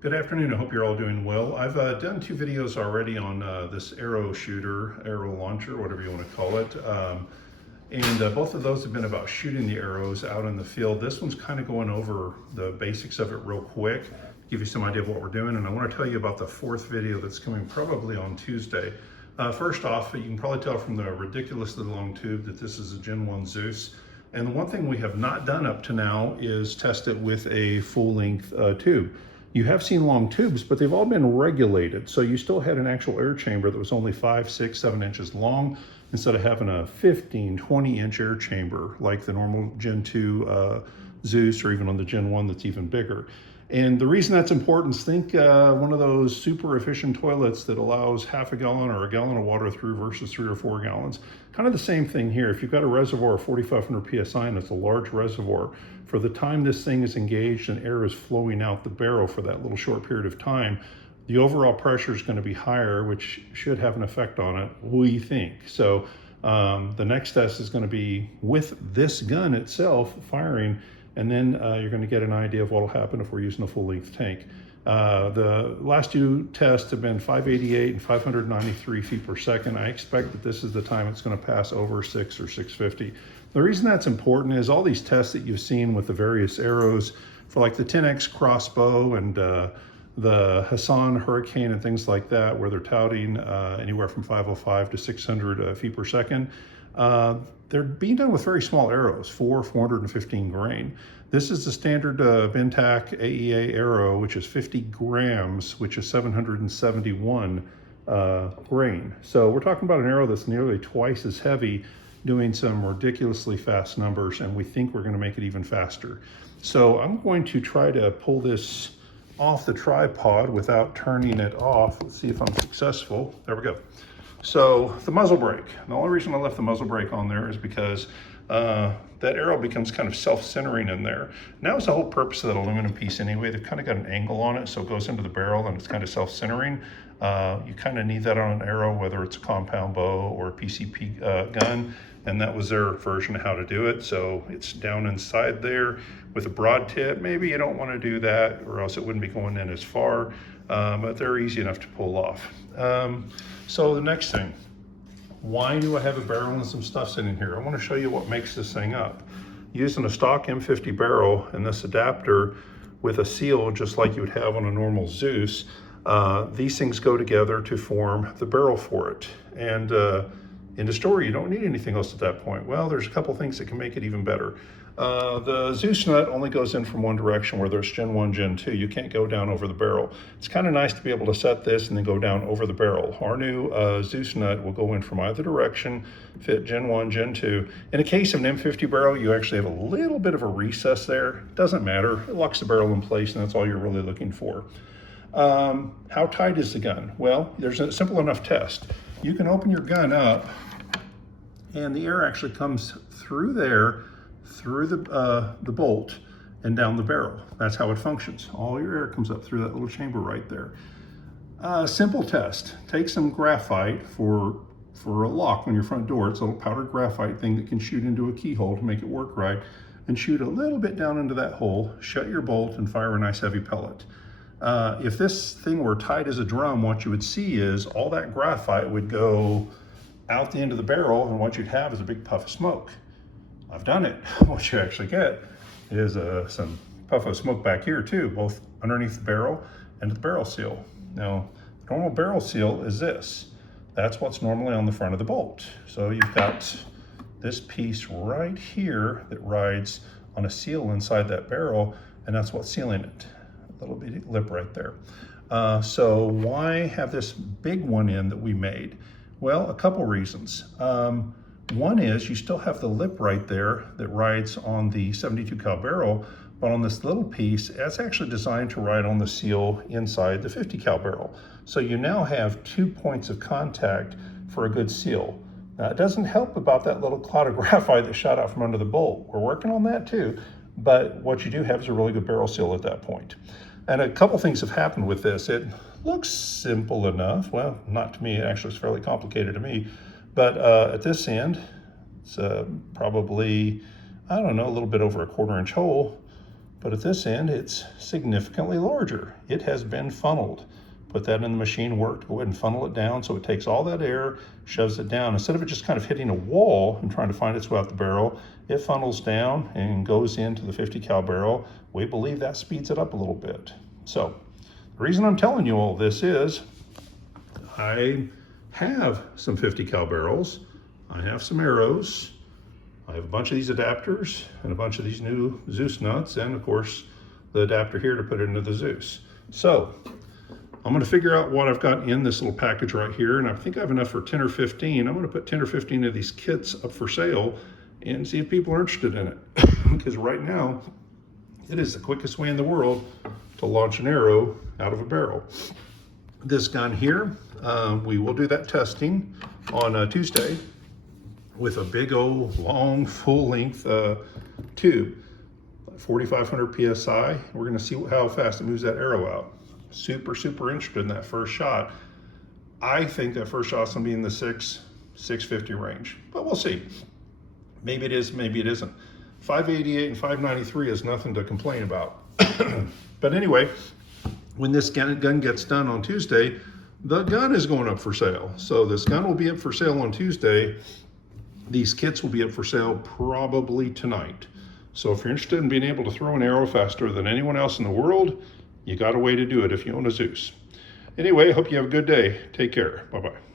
Good afternoon. I hope you're all doing well. I've done two videos already on this arrow shooter, arrow launcher, whatever you want to call it. Both of those have been about shooting the arrows out in the field. This one's kind of going over the basics of it real quick, give you some idea of what we're doing. And I want to tell you about the fourth video that's coming probably on Tuesday. First off, you can probably tell from the ridiculously long tube that this is a Gen 1 Zeus. And the one thing we have not done up to now is test it with a full-length tube. You have seen long tubes, but they've all been regulated. So you still had an actual air chamber that was only 5, 6, 7 inches long instead of having a 15, 20-inch air chamber like the normal Gen 2 Zeus, or even on the Gen 1 that's even bigger. And the reason that's important is think one of those super efficient toilets that allows half a gallon or a gallon of water through versus 3 or 4 gallons. Kind of the same thing here. If you've got a reservoir of 4,500 PSI and it's a large reservoir, for the time this thing is engaged and air is flowing out the barrel for that little short period of time, the overall pressure is going to be higher, which should have an effect on it, we think. So the next test is going to be with this gun itself firing, and then you're going to get an idea of what will happen if we're using a full-length tank. The last two tests have been 588 and 593 feet per second. I expect that this is the time it's going to pass over 6 or 650. The reason that's important is all these tests that you've seen with the various arrows for like the 10X crossbow and the Hassan Hurricane and things like that, where they're touting anywhere from 505 to 600 feet per second. They're being done with very small arrows, 415 grain. This is the standard Bintac AEA arrow, which is 50 grams, which is 771 grain. So we're talking about an arrow that's nearly twice as heavy, doing some ridiculously fast numbers, and we think we're going to make it even faster. So I'm going to try to pull this off the tripod without turning it off. Let's see if I'm successful. There we go. So the muzzle brake. The only reason I left the muzzle brake on there is because that arrow becomes kind of self-centering in there. And that was the whole purpose of that aluminum piece anyway. They've kind of got an angle on it, so it goes into the barrel and it's kind of self-centering. You kind of need that on an arrow, whether it's a compound bow or a PCP gun, and that was their version of how to do it. So it's down inside there with a broad tip. Maybe you don't want to do that, or else it wouldn't be going in as far, but they're easy enough to pull off. So the next thing, why do I have a barrel and some stuff sitting here? I want to show you what makes this thing up. Using a stock M50 barrel and this adapter with a seal just like you would have on a normal Zeus, these things go together to form the barrel for it. And in the story, you don't need anything else at that point. Well, there's a couple things that can make it even better. The Zeus nut only goes in from one direction, where there's Gen 1, Gen 2. You can't go down over the barrel. It's kind of nice to be able to set this and then go down over the barrel. Our new Zeus nut will go in from either direction, fit Gen 1, Gen 2. In the case of an M50 barrel, you actually have a little bit of a recess there. Doesn't matter. It locks the barrel in place, and that's all you're really looking for. How tight is the gun? Well, there's a simple enough test. You can open your gun up, and the air actually comes through there, through the bolt and down the barrel. That's how it functions. All your air comes up through that little chamber right there. Simple test. Take some graphite for a lock on your front door. It's a little powdered graphite thing that can shoot into a keyhole to make it work right, and shoot a little bit down into that hole, shut your bolt, and fire a nice heavy pellet. If this thing were tight as a drum, what you would see is all that graphite would go out the end of the barrel, and what you'd have is a big puff of smoke. I've done it. What you actually get is some puff of smoke back here too, both underneath the barrel and the barrel seal. Now, the normal barrel seal is this. That's what's normally on the front of the bolt. So you've got this piece right here that rides on a seal inside that barrel, and that's what's sealing it. A little bitty lip right there. So why have this big one in that we made? Well, a couple reasons. One is you still have the lip right there that rides on the 72 cal barrel, but on this little piece, that's actually designed to ride on the seal inside the 50 cal barrel. So you now have 2 points of contact for a good seal. Now, it doesn't help about that little cloud of graphite that shot out from under the bolt. We're working on that too, but what you do have is a really good barrel seal at that point. And a couple things have happened with this. It looks simple enough. Well, not to me, it actually is fairly complicated to me. But at this end, it's probably, I don't know, a little bit over a 1/4 inch hole. but at this end, it's significantly larger. It has been funneled. Put that in the machine work, go ahead and funnel it down so it takes all that air, shoves it down. Instead of it just kind of hitting a wall and trying to find its way out the barrel, it funnels down and goes into the 50 cal barrel. We believe that speeds it up a little bit. So the reason I'm telling you all this is I have some 50 cal barrels. I have some arrows. I have a bunch of these adapters and a bunch of these new Zeus nuts, and of course the adapter here to put it into the Zeus. So I'm going to figure out what I've got in this little package right here, and I think I have enough for 10 or 15. I'm going to put 10 or 15 of these kits up for sale and see if people are interested in it. Because right now, it is the quickest way in the world to launch an arrow out of a barrel. This gun here, we will do that testing on Tuesday with a big old long full-length tube, 4,500 PSI. We're going to see how fast it moves that arrow out. Super interested in that first shot. I think that first shot's going to be in the 650 range, but we'll see. Maybe it is, maybe it isn't. 588 and 593 is nothing to complain about. But anyway, when this gun gets done on Tuesday, the gun is going up for sale. So this gun will be up for sale on Tuesday. These kits will be up for sale probably tonight. So if you're interested in being able to throw an arrow faster than anyone else in the world, you got a way to do it if you own a Zeus. Anyway, I hope you have a good day. Take care. Bye-bye.